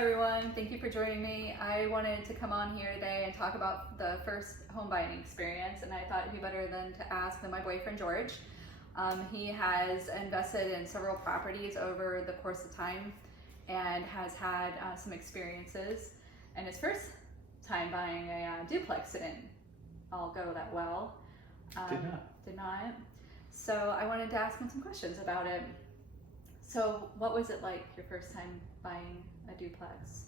everyone, thank you for joining me. I wanted to come on here today and talk about the first home buying experience, and I thought it'd be better to ask my boyfriend George. He has invested in several properties over the course of time and has had some experiences, and his first time buying a duplex didn't all go that well. Did not. So I wanted to ask him some questions about it. So what was it like your first time buying a duplex?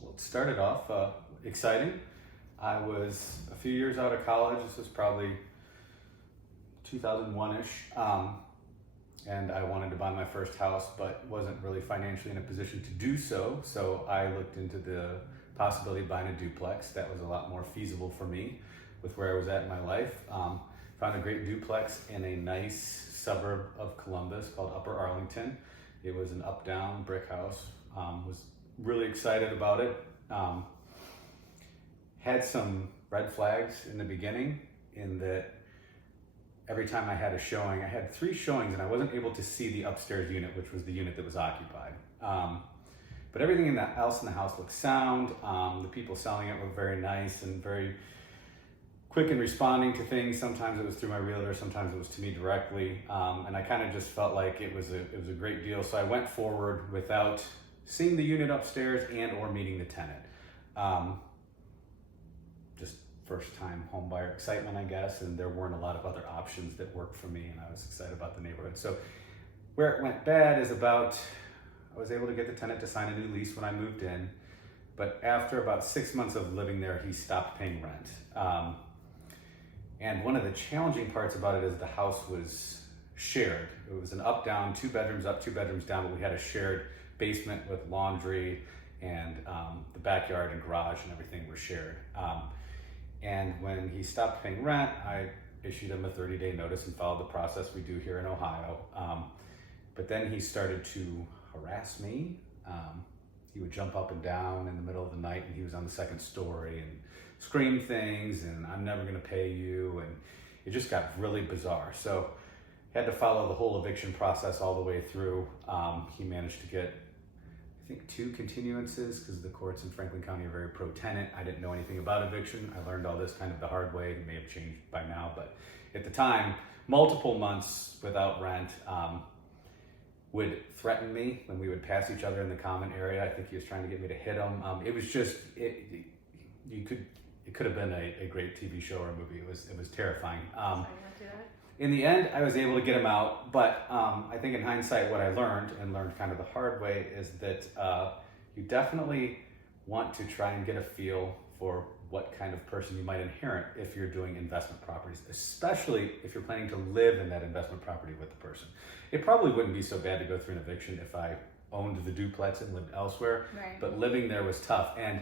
Well, it started off exciting. I was a few years out of college. This was probably 2001-ish. And I wanted to buy my first house, but wasn't really financially in a position to do so. So I looked into the possibility of buying a duplex. That was a lot more feasible for me with where I was at in my life. Found a great duplex in a nice suburb of Columbus called Upper Arlington. It was an up-down brick house. Was really excited about it. Had some red flags in the beginning in that every time I had a showing, I had 3 showings and I wasn't able to see the upstairs unit, which was the unit that was occupied. But everything else in the house looked sound. The people selling it were very nice and very quick in responding to things. Sometimes it was through my realtor, sometimes it was to me directly. And I kind of just felt like it was a great deal. So I went forward without seeing the unit upstairs and or meeting the tenant. Just first time home buyer excitement, I guess. And there weren't a lot of other options that worked for me, and I was excited about the neighborhood. So where it went bad is I was able to get the tenant to sign a new lease when I moved in. But after about 6 months of living there, he stopped paying rent. And one of the challenging parts about it is the house was shared. It was an up-down, 2 bedrooms up, 2 bedrooms down, but we had a shared basement with laundry, and the backyard and garage and everything were shared. And when he stopped paying rent, I issued him a 30-day notice and followed the process we do here in Ohio. But then he started to harass me. He would jump up and down in the middle of the night, and he was on the 2nd story and scream things, and I'm never gonna pay you, and it just got really bizarre. So had to follow the whole eviction process all the way through. He managed to get, I think, 2 continuances because the courts in Franklin County are very pro-tenant. I didn't know anything about eviction. I learned all this kind of the hard way. It may have changed by now, but at the time, multiple months without rent. Would threaten me when we would pass each other in the common area. I think he was trying to get me to hit him. It was just, it could have been a great TV show or a movie. It was terrifying. In the end, I was able to get him out, but I think in hindsight, what I learned kind of the hard way, is that you definitely want to try and get a feel for what kind of person you might inherit if you're doing investment properties, especially if you're planning to live in that investment property with the person. It probably wouldn't be so bad to go through an eviction if I owned the duplex and lived elsewhere, Right. But living there was tough. And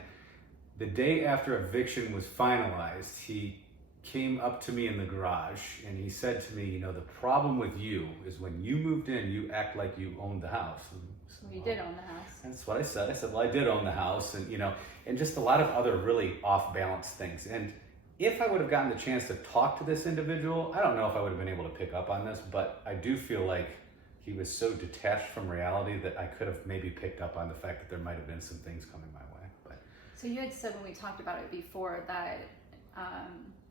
the day after eviction was finalized, he came up to me in the garage and he said to me, the problem with you is when you moved in, you act like you owned the house. Well, you did own the house. That's what I said. I said, well, I did own the house, and and just a lot of other really off-balance things. And if I would have gotten the chance to talk to this individual, I don't know if I would have been able to pick up on this, but I do feel like he was so detached from reality that I could have maybe picked up on the fact that there might have been some things coming my way. But So you had said when we talked about it before that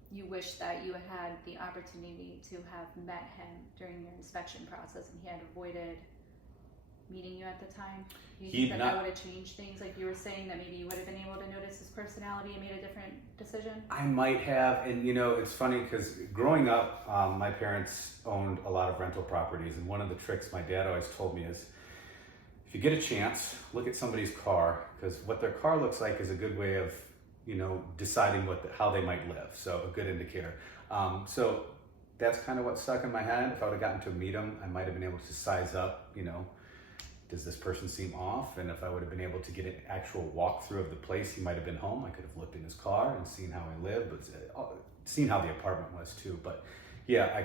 you wish that you had the opportunity to have met him during your inspection process, and he had avoided meeting you at the time. Do you think that would have changed things? Like you were saying that maybe you would have been able to notice his personality and made a different decision? I might have, and it's funny because growing up, my parents owned a lot of rental properties, and one of the tricks my dad always told me is, if you get a chance, look at somebody's car, because what their car looks like is a good way of deciding how they might live. So a good indicator. So that's kind of what stuck in my head. If I would have gotten to meet him, I might have been able to size up, does this person seem off? And if I would have been able to get an actual walkthrough of the place, he might have been home. I could have looked in his car and seen how he lived, but seen how the apartment was too. But yeah, I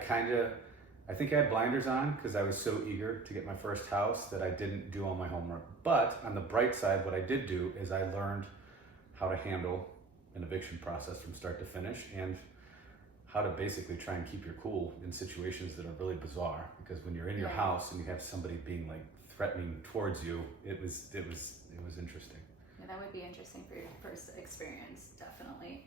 think I had blinders on because I was so eager to get my first house that I didn't do all my homework. But on the bright side, what I did do is I learned how to handle an eviction process from start to finish, and how to basically try and keep your cool in situations that are really bizarre. Because when you're in your house and you have somebody being like threatening towards you, it was interesting. Yeah, that would be interesting for your first experience, definitely.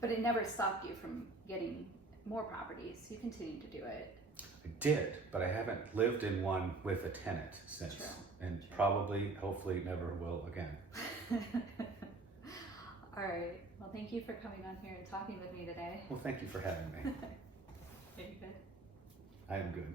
But it never stopped you from getting more properties. You continued to do it. I did, but I haven't lived in one with a tenant since. True. And probably, hopefully, never will again. All right. Well, thank you for coming on here and talking with me today. Well, thank you for having me. Are you good? I am good.